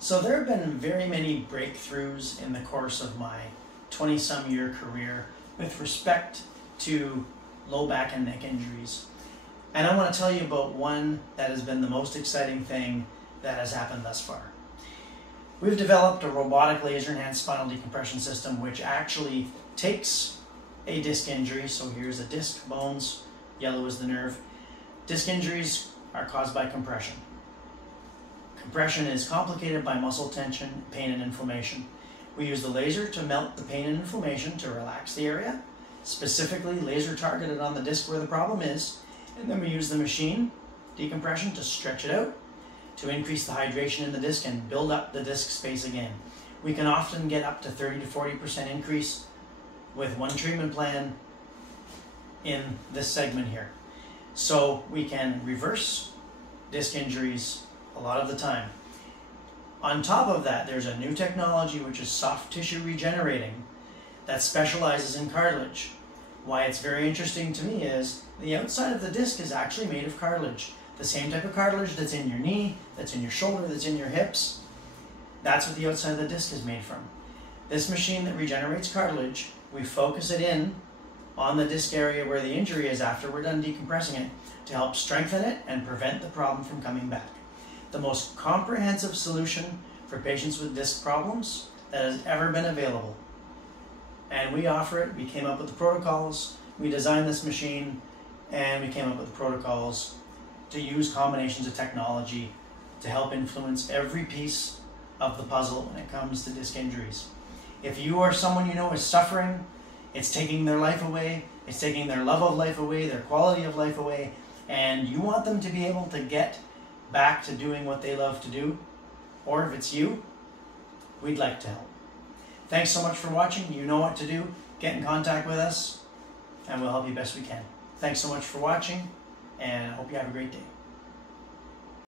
So there have been very many breakthroughs in the course of my 20-some year career with respect to low back and neck injuries. And I want to tell you about one that has been the most exciting thing that has happened thus far. We've developed a robotic laser-enhanced spinal decompression system which actually takes a disc injury. So here's a disc, bones, yellow is the nerve. Disc injuries are caused by compression. Compression is complicated by muscle tension, pain, and inflammation. We use the laser to melt the pain and inflammation to relax the area, specifically laser targeted on the disc where the problem is, and then we use the machine decompression to stretch it out, to increase the hydration in the disc and build up the disc space again. We can often get up to 30 to 40% increase with one treatment plan in this segment here. So we can reverse disc injuries a lot of the time. On top of that, there's a new technology which is soft tissue regenerating that specializes in cartilage. Why it's very interesting to me is the outside of the disc is actually made of cartilage. The same type of cartilage that's in your knee, that's in your shoulder, that's in your hips. That's what the outside of the disc is made from. This machine that regenerates cartilage, we focus it in on the disc area where the injury is after we're done decompressing it to help strengthen it and prevent the problem from coming back. The most comprehensive solution for patients with disc problems that has ever been available. And we offer it. We came up with the protocols, we designed this machine, and we came up with the protocols to use combinations of technology to help influence every piece of the puzzle when it comes to disc injuries. If you or someone you know is suffering, it's taking their life away, it's taking their love of life away, their quality of life away, and you want them to be able to get back to doing what they love to do, or if it's you, we'd like to help. Thanks so much for watching. You know what to do. Get in contact with us and we'll help you best we can. Thanks so much for watching, and I hope you have a great day.